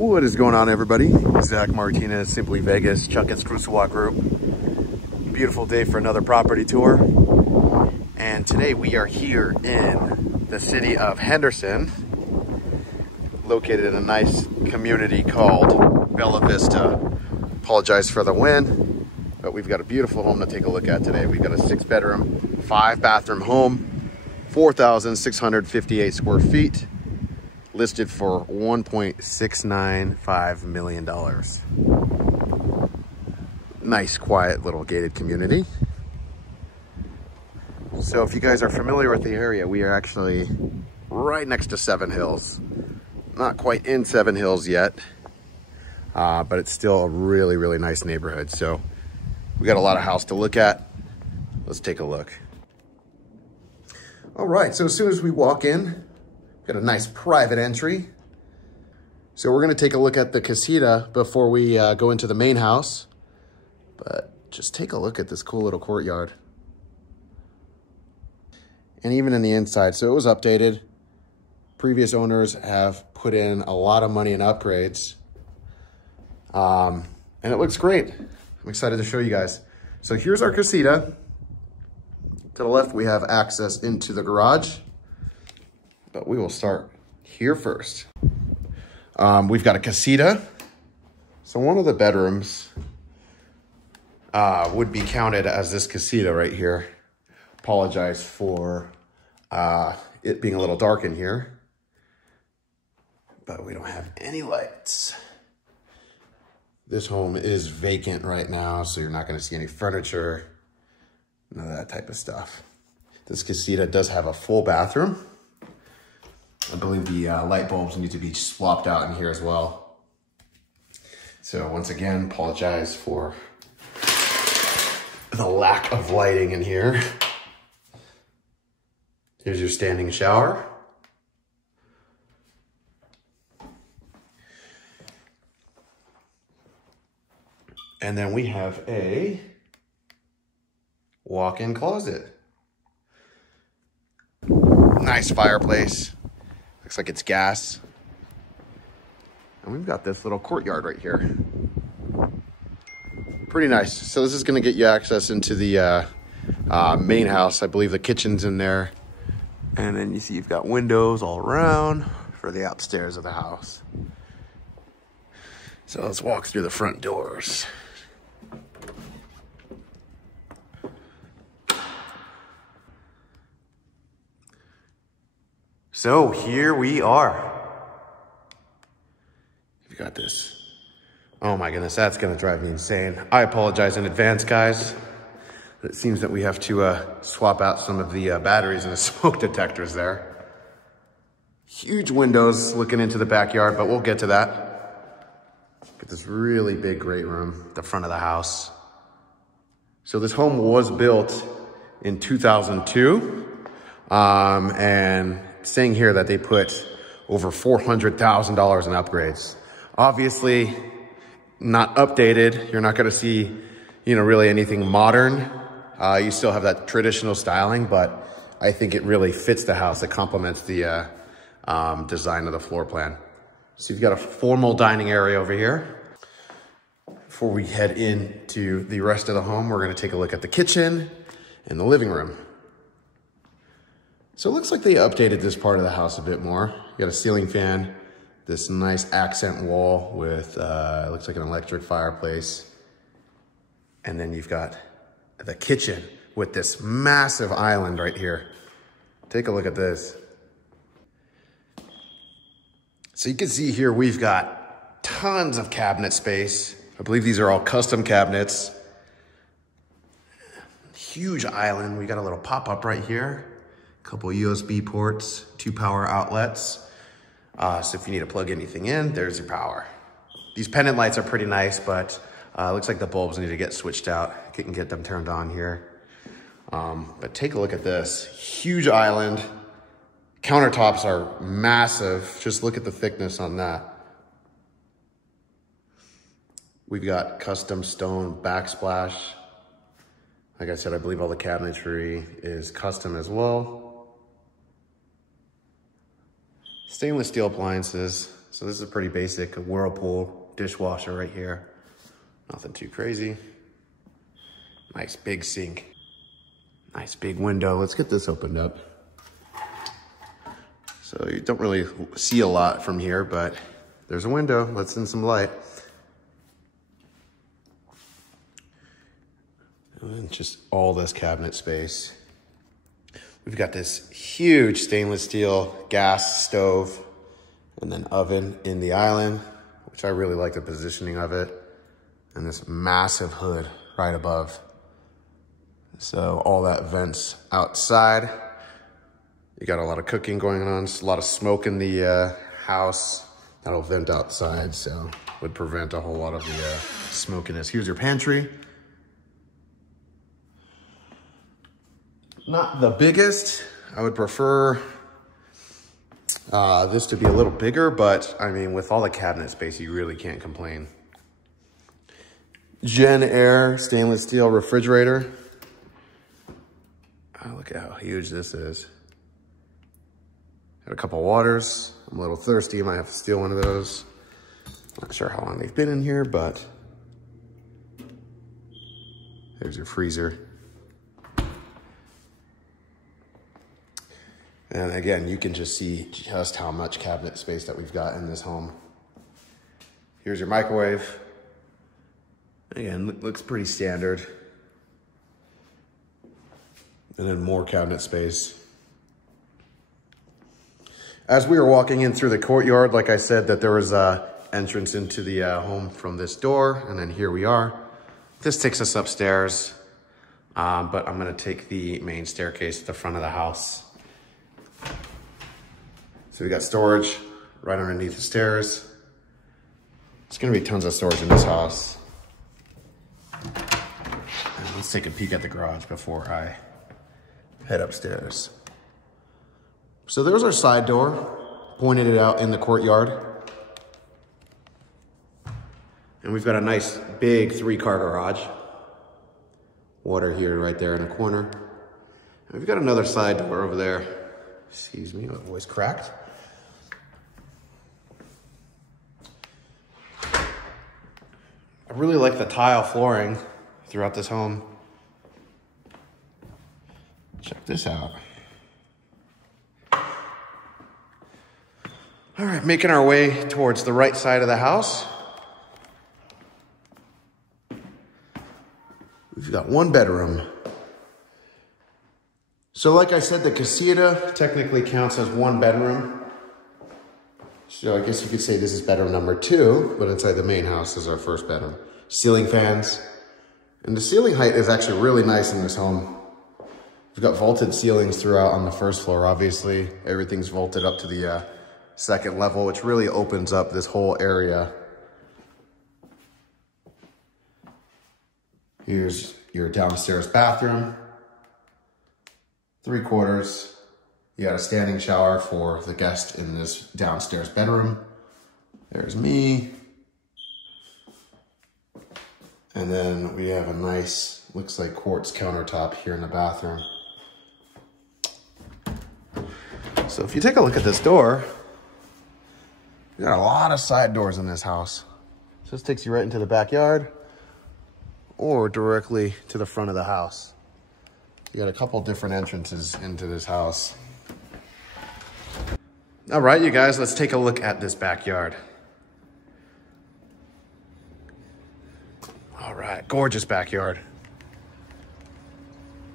What is going on, everybody? Zach Martinez, Simply Vegas, Chuck and Screwswalk Group. Beautiful day for another property tour. And today we are here in the city of Henderson, located in a nice community called Bella Vista. Apologize for the wind, but we've got a beautiful home to take a look at today. We've got a 6-bedroom, 5-bathroom home, 4,658 square feet. Listed for $1.695 million. Nice, quiet little gated community. So if you guys are familiar with the area, we are actually right next to Seven Hills. Not quite in Seven Hills yet, but it's still a really, really nice neighborhood. So we got a lot of house to look at. Let's take a look. All right, so as soon as we walk in, got a nice private entry. So we're gonna take a look at the casita before we go into the main house. But just take a look at this cool little courtyard. And even in the inside, so it was updated. Previous owners have put in a lot of money in upgrades. And it looks great. I'm excited to show you guys. So here's our casita. To the left, we have access into the garage. But we will start here first. We've got a casita. So one of the bedrooms would be counted as this casita right here. Apologize for it being a little dark in here. But we don't have any lights. This home is vacant right now, so you're not gonna see any furniture, none of that type of stuff. This casita does have a full bathroom. I believe the light bulbs need to be swapped out in here as well. So once again, apologize for the lack of lighting in here. Here's your standing shower. And then we have a walk-in closet. Nice fireplace. Looks like it's gas. And we've got this little courtyard right here. Pretty nice. So this is gonna get you access into the main house. I believe the kitchen's in there. And then you see you've got windows all around for the outstairs of the house. So let's walk through the front doors. So here we are. You got this. Oh my goodness, that's gonna drive me insane. I apologize in advance, guys. It seems that we have to swap out some of the batteries and the smoke detectors there. Huge windows looking into the backyard, but we'll get to that. Get this really big great room at the front of the house. So this home was built in 2002, and saying here that they put over $400,000 in upgrades. Obviously, not updated. You're not gonna see, really anything modern. You still have that traditional styling, but I think it really fits the house. It complements the design of the floor plan. So you've got a formal dining area over here. Before we head into the rest of the home, we're gonna take a look at the kitchen and the living room. So it looks like they updated this part of the house a bit more. You got a ceiling fan, this nice accent wall with, looks like an electric fireplace. And then you've got the kitchen with this massive island right here. Take a look at this. So you can see here, we've got tons of cabinet space. I believe these are all custom cabinets. Huge island. We got a little pop-up right here. Couple USB ports, 2 power outlets. So if you need to plug anything in, there's your power. These pendant lights are pretty nice, but looks like the bulbs need to get switched out. You can get them turned on here. But take a look at this. Huge island. Countertops are massive. Just look at the thickness on that. We've got custom stone backsplash. Like I said, I believe all the cabinetry is custom as well. Stainless steel appliances. So this is pretty basic, a Whirlpool dishwasher right here. Nothing too crazy. Nice big sink. Nice big window. Let's get this opened up. So you don't really see a lot from here, but there's a window. Let's in some light. And just all this cabinet space. We've got this huge stainless steel gas stove and then oven in the island, which I really like the positioning of it. And this massive hood right above. So all that vents outside. You got a lot of cooking going on, a lot of smoke in the house. That'll vent outside, so would prevent a whole lot of the smokiness. Here's your pantry. Not the biggest. I would prefer this to be a little bigger, but I mean, with all the cabinet space, you really can't complain. Jennair stainless steel refrigerator. Oh, look at how huge this is. Got a couple waters. I'm a little thirsty. Might have to steal one of those. Not sure how long they've been in here, but there's your freezer. And again, you can just see just how much cabinet space that we've got in this home. Here's your microwave. Again, looks pretty standard. And then more cabinet space. As we were walking in through the courtyard, like I said, that there was a entrance into the home from this door, and then here we are. This takes us upstairs, but I'm gonna take the main staircase to the front of the house. So we got storage right underneath the stairs. There's gonna be tons of storage in this house. And let's take a peek at the garage before I head upstairs. So there's our side door, pointed it out in the courtyard. And we've got a nice big 3-car garage. Water here right there in the corner. And we've got another side door over there. Excuse me, my voice cracked. I really like the tile flooring throughout this home. Check this out. All right, making our way towards the right side of the house. We've got one bedroom. So like I said, the casita technically counts as one bedroom. So I guess you could say this is bedroom number 2, but inside the main house is our first bedroom. Ceiling fans. And the ceiling height is actually really nice in this home. We've got vaulted ceilings throughout on the first floor, obviously. Everything's vaulted up to the second level, which really opens up this whole area. Here's your downstairs bathroom. 3/4. You got a standing shower for the guest in this downstairs bedroom. There's me. And then we have a nice, looks like quartz countertop here in the bathroom. So if you take a look at this door, you got a lot of side doors in this house. So this takes you right into the backyard or directly to the front of the house. You got a couple different entrances into this house. All right, you guys, let's take a look at this backyard. All right, gorgeous backyard.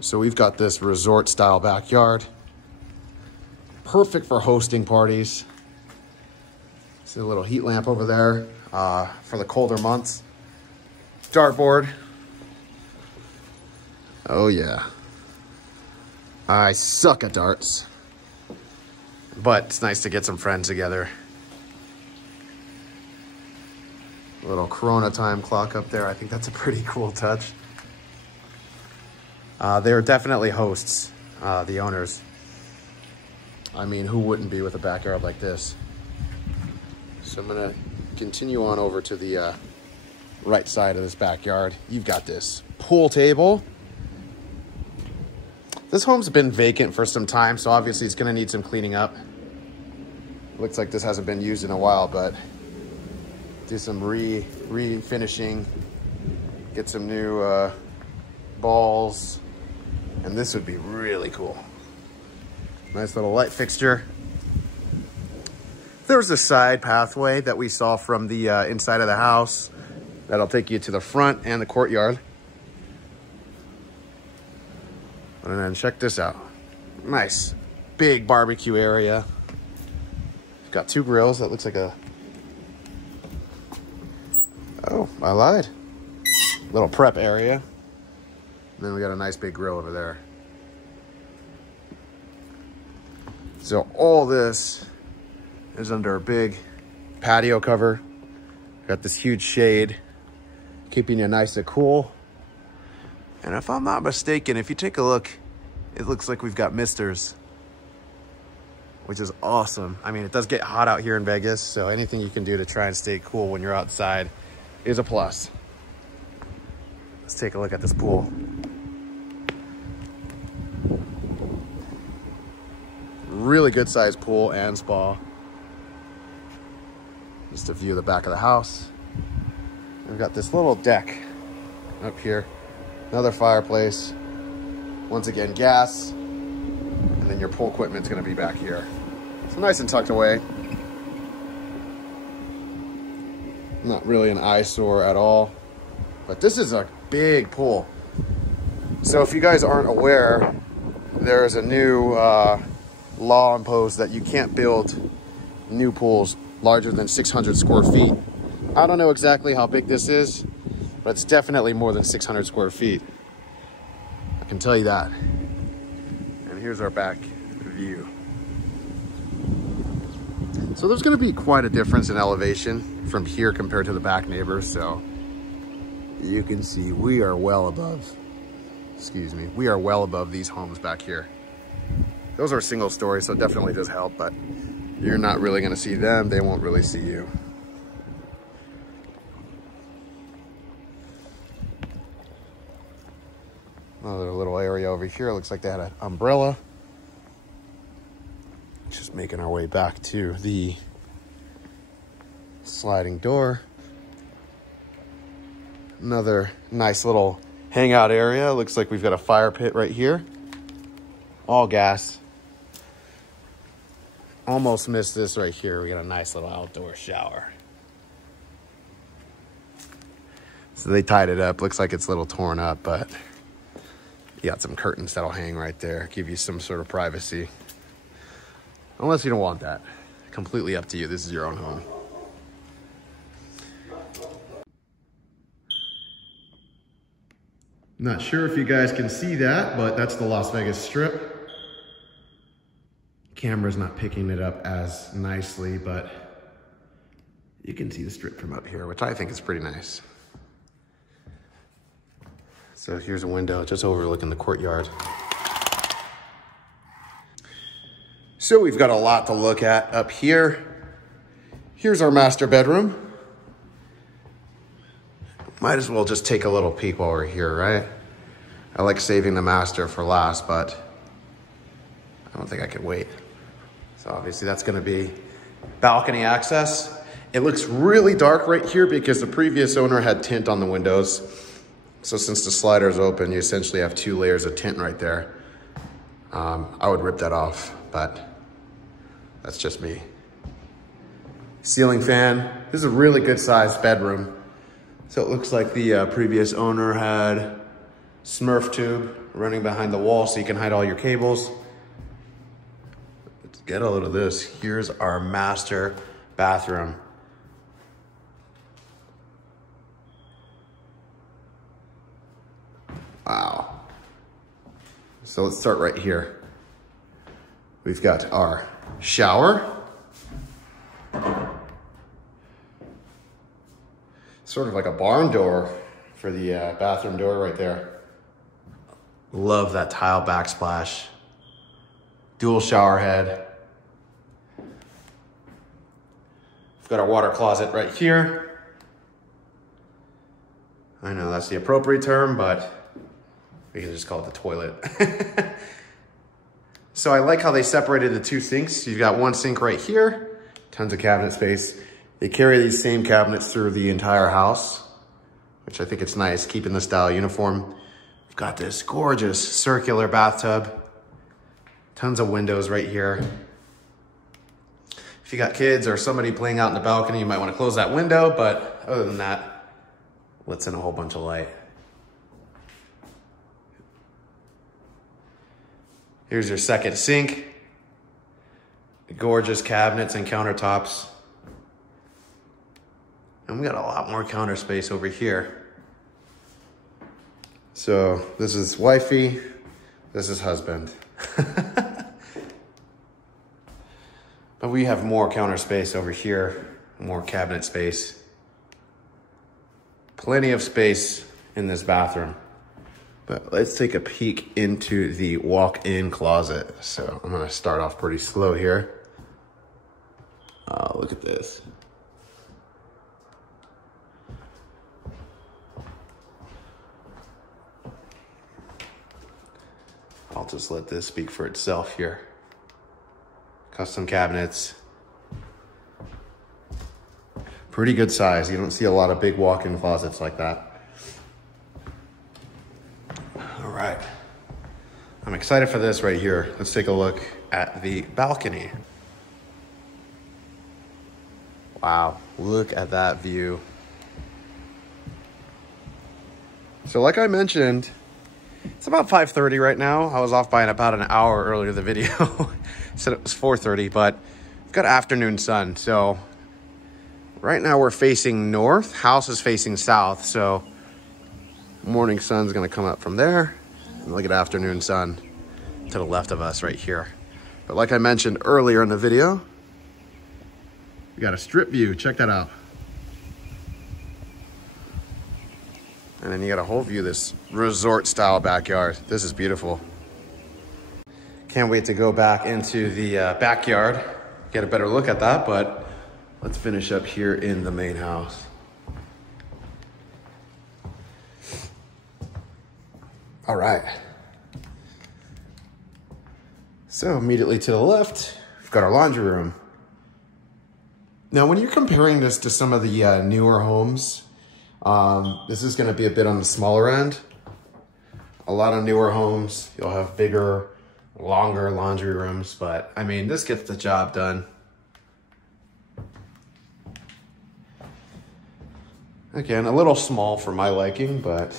So we've got this resort style backyard. Perfect for hosting parties. See a little heat lamp over there for the colder months. Dartboard. Oh yeah. I suck at darts, but it's nice to get some friends together. A little Corona time clock up there. I think that's a pretty cool touch. They're definitely hosts, the owners. I mean, who wouldn't be with a backyard like this? So I'm gonna continue on over to the right side of this backyard. You've got this pool table. This home's been vacant for some time, so obviously it's gonna need some cleaning up. Looks like this hasn't been used in a while, but do some refinishing, get some new balls, and this would be really cool. Nice little light fixture. There's a side pathway that we saw from the inside of the house that'll take you to the front and the courtyard. And then check this out. Nice big barbecue area. Got 2 grills. That looks like a... Oh, I lied. Little prep area. And then we got a nice big grill over there. So all this is under a big patio cover. Got this huge shade, keeping you nice and cool. And if I'm not mistaken, if you take a look, it looks like we've got misters, which is awesome. I mean, it does get hot out here in Vegas, so anything you can do to try and stay cool when you're outside is a plus. Let's take a look at this pool. Really good sized pool and spa. Just a view of the back of the house. We've got this little deck up here. Another fireplace. Once again, gas. And then your pool equipment's gonna be back here. So nice and tucked away. Not really an eyesore at all. But this is a big pool. So if you guys aren't aware, there's a new law imposed that you can't build new pools larger than 600 square feet. I don't know exactly how big this is, but it's definitely more than 600 square feet. I can tell you that. And here's our back view. So there's going to be quite a difference in elevation from here compared to the back neighbors. So you can see we are well above, we are well above these homes back here. Those are single story, so it definitely does help, but you're not really going to see them. They won't really see you. Another little area over here. Looks like they had an umbrella. Just making our way back to the sliding door. Another nice little hangout area. Looks like we've got a fire pit right here. All gas. Almost missed this right here. We got a nice little outdoor shower. So they tied it up. Looks like it's a little torn up, but you got some curtains that'll hang right there. Give you some sort of privacy. Unless you don't want that. Completely up to you. This is your own home. Not sure if you guys can see that, but that's the Las Vegas Strip. Camera's not picking it up as nicely, but you can see the strip from up here, which I think is pretty nice. So here's a window just overlooking the courtyard. So we've got a lot to look at up here. Here's our master bedroom. Might as well just take a little peek while we're here, right? I like saving the master for last, but I don't think I could wait. So obviously that's gonna be balcony access. It looks really dark right here because the previous owner had tint on the windows. So since the slider is open, you essentially have 2 layers of tint right there. I would rip that off, but that's just me. Ceiling fan. This is a really good sized bedroom. So it looks like the previous owner had Smurf tube running behind the wall so you can hide all your cables. Let's get a load of this. Here's our master bathroom. Wow. So let's start right here. We've got our shower. Sort of like a barn door for the bathroom door right there. Love that tile backsplash. Dual shower head. We've got our water closet right here. I know that's the appropriate term, but we can just call it the toilet. So I like how they separated the 2 sinks. You've got 1 sink right here, Tons of cabinet space. They carry these same cabinets through the entire house, which I think it's nice, keeping the style uniform. We've got this gorgeous circular bathtub. Tons of windows right here. If you got kids or somebody playing out in the balcony, you might want to close that window, but other than that, lets in a whole bunch of light. Here's your second sink. Gorgeous cabinets and countertops. And we got a lot more counter space over here. So this is wifey, this is husband. But we have more counter space over here, more cabinet space. Plenty of space in this bathroom. But let's take a peek into the walk-in closet. So I'm gonna start off pretty slow here. Look at this. I'll just let this speak for itself here. Custom cabinets. Pretty good size. You don't see a lot of big walk-in closets like that. All right. I'm excited for this right here. Let's take a look at the balcony. Wow, look at that view. So like I mentioned, it's about 5:30 right now. I was off by about an hour earlier in the video. Said it was 4:30, but we've got afternoon sun. So right now we're facing north, house is facing south. So morning sun's gonna come up from there. And look at afternoon sun to the left of us right here. But like I mentioned earlier in the video, we got a strip view, check that out. And then you got a whole view of this resort style backyard. This is beautiful. Can't wait to go back into the backyard, get a better look at that, but let's finish up here in the main house. All right. So immediately to the left, we've got our laundry room. Now, when you're comparing this to some of the newer homes, this is gonna be a bit on the smaller end. A lot of newer homes, you'll have bigger, longer laundry rooms, but I mean, this gets the job done. Again, a little small for my liking, but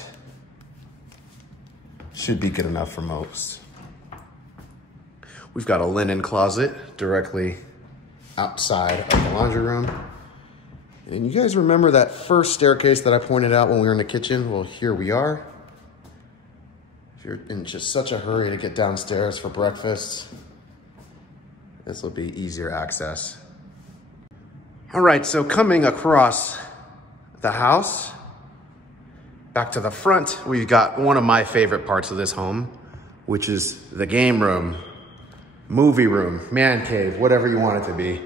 should be good enough for most. We've got a linen closet directly outside of the laundry room. And you guys remember that first staircase that I pointed out when we were in the kitchen? Well, here we are. If you're in just such a hurry to get downstairs for breakfast, this will be easier access. All right, so coming across the house, back to the front, we've got one of my favorite parts of this home, which is the game room, movie room, man cave, whatever you want it to be.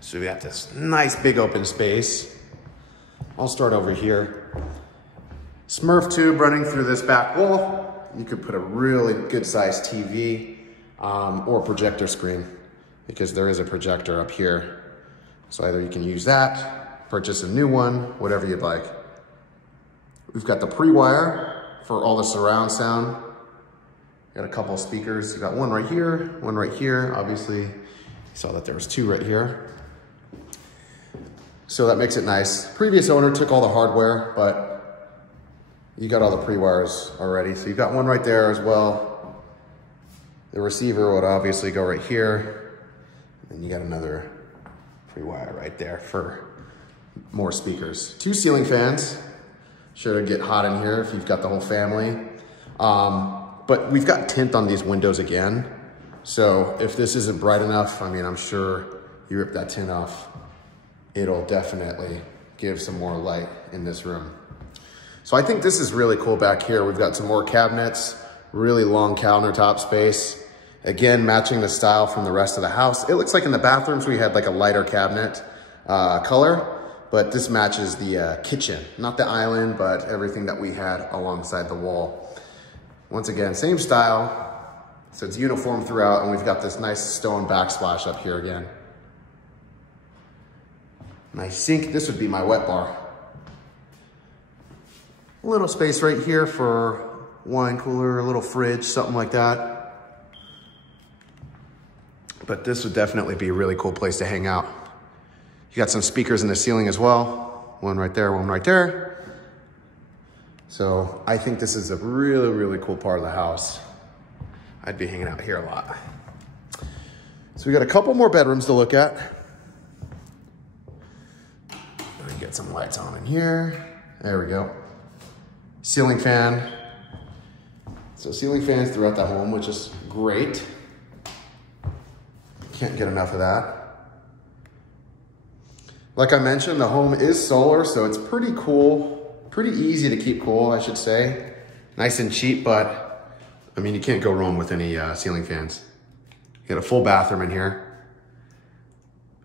So we got this nice big open space. I'll start over here. Smurf tube running through this back wall. You could put a really good sized TV or projector screen, because there is a projector up here. So either you can use that, purchase a new one, whatever you'd like. We've got the pre-wire for all the surround sound. Got a couple of speakers. You got one right here, one right here. Obviously, you saw that there was two right here. So that makes it nice. Previous owner took all the hardware, but you got all the pre-wires already. So you've got one right there as well. The receiver would obviously go right here. And you got another pre-wire right there for more speakers. Two ceiling fans. Sure to get hot in here if you've got the whole family. But we've got tint on these windows again. So if this isn't bright enough, I mean, I'm sure you rip that tint off, it'll definitely give some more light in this room. So I think this is really cool back here. We've got some more cabinets, really long countertop space. Again, matching the style from the rest of the house. It looks like in the bathrooms we had like a lighter cabinet color, but this matches the kitchen. Not the island, but everything that we had alongside the wall. Once again, same style, so it's uniform throughout, and we've got this nice stone backsplash up here again. Nice sink. This would be my wet bar. A little space right here for wine cooler, a little fridge, something like that. But this would definitely be a really cool place to hang out. You got some speakers in the ceiling as well. One right there, one right there. So I think this is a really, really cool part of the house. I'd be hanging out here a lot. So we got a couple more bedrooms to look at. Let me get some lights on in here. There we go. Ceiling fan. So ceiling fans throughout the home, which is great. Can't get enough of that. Like I mentioned, the home is solar, so it's pretty cool. Pretty easy to keep cool, I should say. Nice and cheap, but I mean, you can't go wrong with any ceiling fans. You got a full bathroom in here.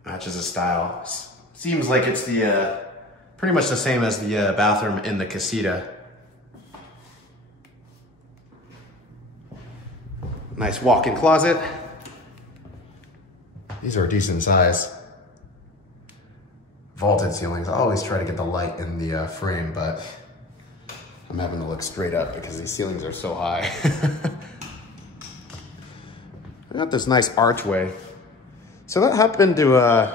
Matches the style. Seems like it's the pretty much the same as the bathroom in the Casita. Nice walk-in closet. These are a decent size. Vaulted ceilings. I always try to get the light in the frame, but I'm having to look straight up because these ceilings are so high. I got this nice archway. So that happened to,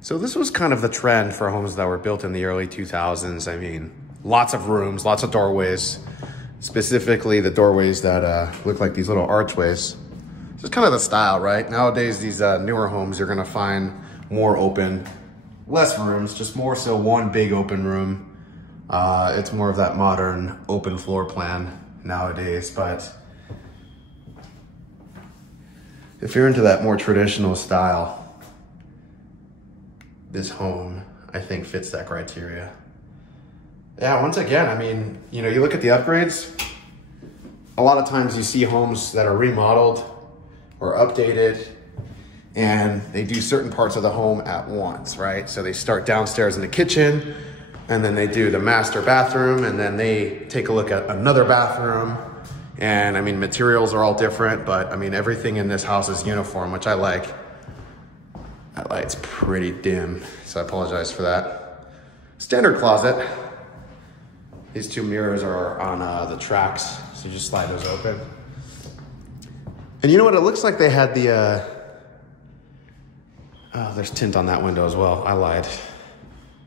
so this was kind of the trend for homes that were built in the early 2000s. I mean, lots of rooms, lots of doorways, specifically the doorways that look like these little archways. Just kind of the style, right? Nowadays, these newer homes, you're gonna find more open, less rooms, just more so one big open room. It's more of that modern open floor plan nowadays, but if you're into that more traditional style, this home, I think, fits that criteria. Yeah, once again, I mean, you know, you look at the upgrades, a lot of times you see homes that are remodeled or updated, and they do certain parts of the home at once, right? So they start downstairs in the kitchen, and then they do the master bathroom, and then they take a look at another bathroom. And I mean, materials are all different, but I mean, everything in this house is uniform, which I like. That light's pretty dim, so I apologize for that. Standard closet. These two mirrors are on the tracks, so you just slide those open. And you know what? It looks like they had the, oh, there's tint on that window as well. I lied.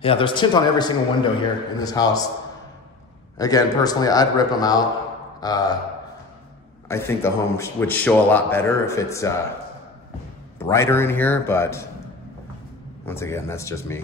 Yeah, there's tint on every single window here in this house. Again, personally, I'd rip them out. I think the home would show a lot better if it's brighter in here, but once again, that's just me.